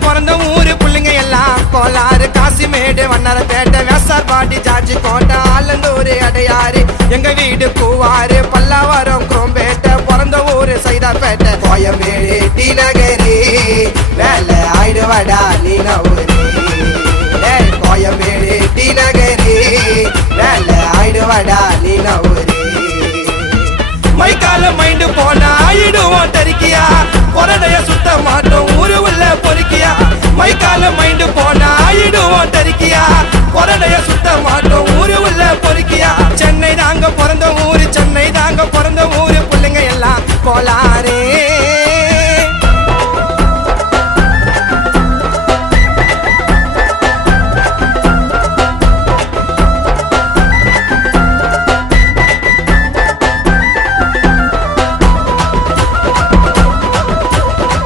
பிறந்த ஊரு புள்ளிங்க எல்லாம் கோலாறு காசிமேடு வண்ணாரப்பேட்டை வேசார்பாடி ஜார்ஜி கோட்டை ஆலந்தூர் அடையாறு எங்க வீடு பூவாறு பல்லாவரம் குரோம்பேட்டை பிறந்த ஊரு சைதாப்பேட்டை கோயம்பேடு டி